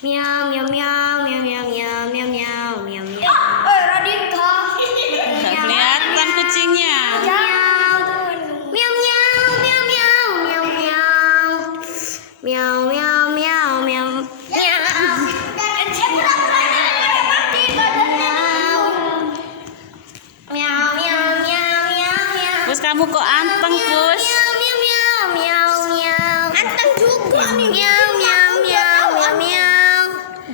Miau miau miau miau miau miau miau miau miau miau. Radita. Nggak kelihatan kucingnya. Miau miau miau miau miau miau. Miau miau miau miau. Miau miau miau miau miau. Pus, kamu kok anteng, Pus? Miau miau miau miau miau. Anteng juga nih. Miau miau miau miau miau.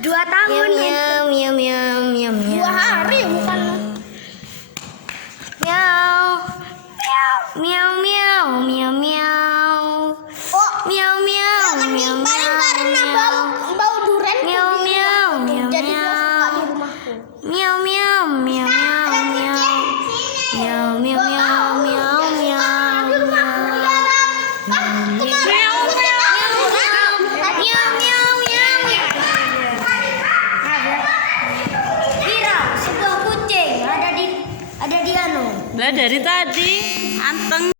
2 tahun nih. Miau miau miau miau miau. 2 hari bukan. Miau. Miau miau miau miau. Oh, Miau miau miau paling karena miau. bau durian. Miau miau miau Jadi dia suka miau. di rumahku. Miau miau miau miau miau. Miau miau miau miau miau. Viral, sebuah kucing ada di anu. Lah dari tadi anteng.